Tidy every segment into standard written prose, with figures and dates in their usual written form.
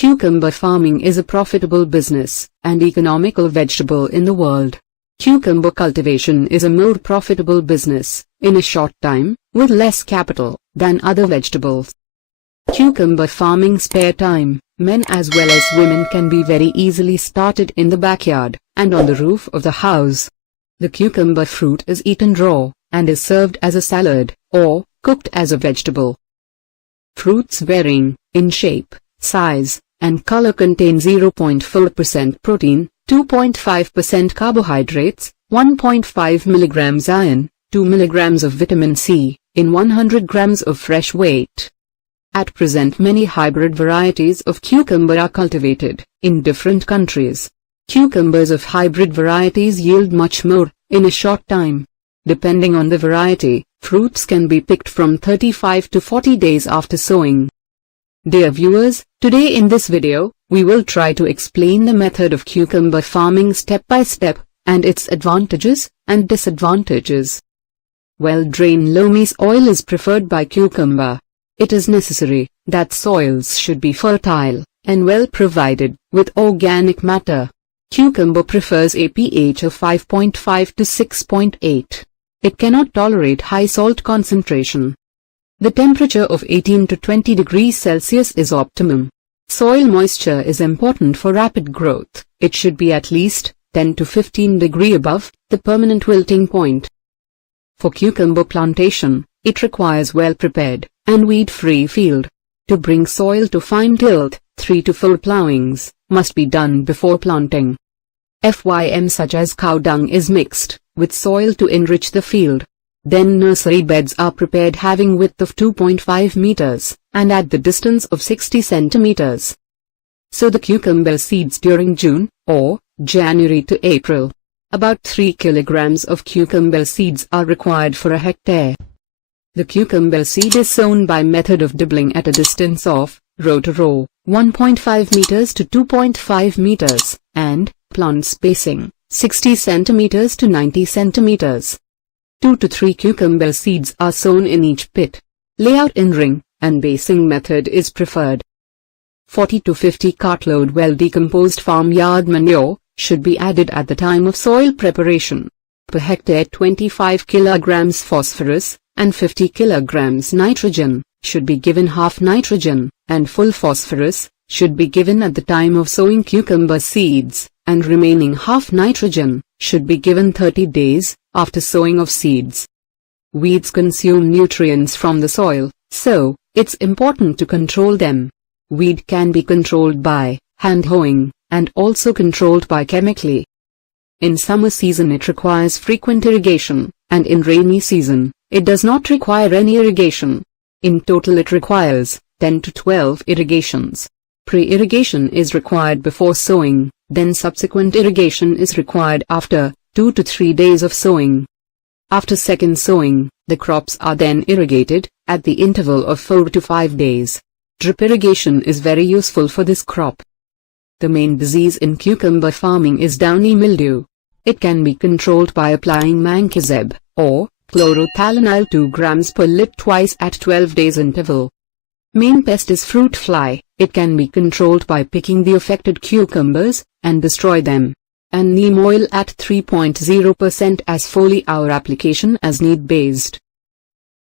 Cucumber farming is a profitable business and economical vegetable in the world. Cucumber cultivation is a more profitable business, in a short time, with less capital, than other vegetables. Cucumber farming spare time, men as well as women can be very easily started in the backyard, and on the roof of the house. The cucumber fruit is eaten raw, and is served as a salad, or cooked as a vegetable. Fruits varying in shape, size, and color contain 0.4% protein, 2.5% carbohydrates, 1.5 mg iron, 2 mg of vitamin C, in 100 grams of fresh weight. At present many hybrid varieties of cucumber are cultivated, in different countries. Cucumbers of hybrid varieties yield much more, in a short time. Depending on the variety, fruits can be picked from 35 to 40 days after sowing. Dear viewers, today in this video, we will try to explain the method of cucumber farming step by step, and its advantages and disadvantages. Well-drained loamy soil is preferred by cucumber. It is necessary that soils should be fertile and well provided with organic matter. Cucumber prefers a pH of 5.5 to 6.8. It cannot tolerate high salt concentration. The temperature of 18 to 20 degrees Celsius is optimum. Soil moisture is important for rapid growth. It should be at least 10 to 15 degrees above the permanent wilting point. For cucumber plantation, it requires well-prepared and weed-free field. To bring soil to fine tilt, 3 to 4 plowings must be done before planting. FYM such as cow dung is mixed with soil to enrich the field. Then nursery beds are prepared having width of 2.5 meters and at the distance of 60 centimeters. Sow the cucumber seeds during June or January to April. About 3 kilograms of cucumber seeds are required for a hectare. The cucumber seed is sown by method of dibbling at a distance of row to row, 1.5 meters to 2.5 meters, and plant spacing, 60 centimeters to 90 centimeters. 2 to 3 cucumber seeds are sown in each pit. Layout in ring and basing method is preferred. 40 to 50 cartload well-decomposed farmyard manure should be added at the time of soil preparation. Per hectare 25 kilograms phosphorus and 50 kilograms nitrogen should be given. Half nitrogen and full phosphorus should be given at the time of sowing cucumber seeds, and remaining half nitrogen should be given 30 days after sowing of seeds. Weeds consume nutrients from the soil, so it's important to control them. Weed can be controlled by hand hoeing and also controlled by chemically. In summer season it requires frequent irrigation, and in rainy season, it does not require any irrigation. In total it requires 10 to 12 irrigations. Pre-irrigation is required before sowing, then subsequent irrigation is required after 2 to 3 days of sowing. After second sowing, the crops are then irrigated at the interval of 4 to 5 days. Drip irrigation is very useful for this crop. The main disease in cucumber farming is downy mildew. It can be controlled by applying mancozeb or chlorothalonil 2 grams per lit twice at 12 days interval. Main pest is fruit fly. It can be controlled by picking the affected cucumbers and destroy them. And neem oil at 3.0% as foliar application as need based.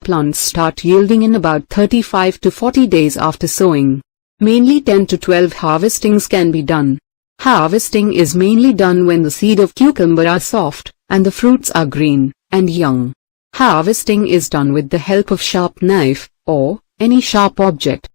Plants start yielding in about 35 to 40 days after sowing. Mainly 10 to 12 harvestings can be done. Harvesting is mainly done when the seed of cucumber are soft and the fruits are green and young. Harvesting is done with the help of sharp knife or any sharp object.